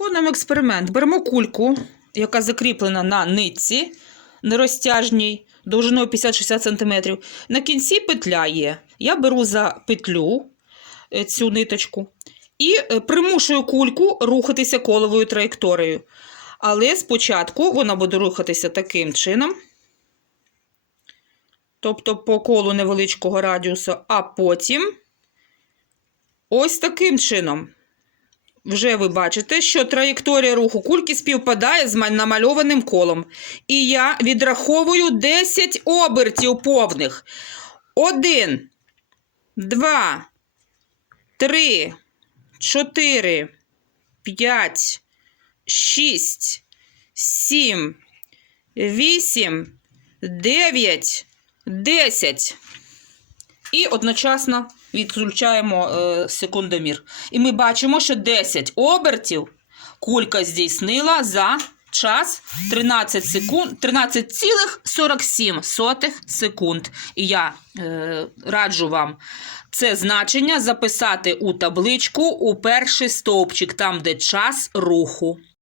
Виконуємо експеримент. Беремо кульку, яка закріплена на нитці нерозтяжній, довжиною 50-60 см. На кінці петля є. Я беру за петлю е, цю ниточку і е, примушую кульку рухатися коловою траєкторією. Але спочатку вона буде рухатися таким чином, тобто по колу невеличкого радіусу, а потім ось таким чином. Вже ви бачите, що траєкторія руху кульки співпадає з намальованим колом. І я відраховую 10 обертів повних. Один, два, три, чотири, п'ять, шість, сім, вісім, дев'ять, десять. І одночасно відключаємо е, секундомір. І ми бачимо, що 10 обертів кулька здійснила за час 13 секунд, 13,47 секунд. І я е, раджу вам це значення записати у табличку у перший стовпчик, там, де час руху.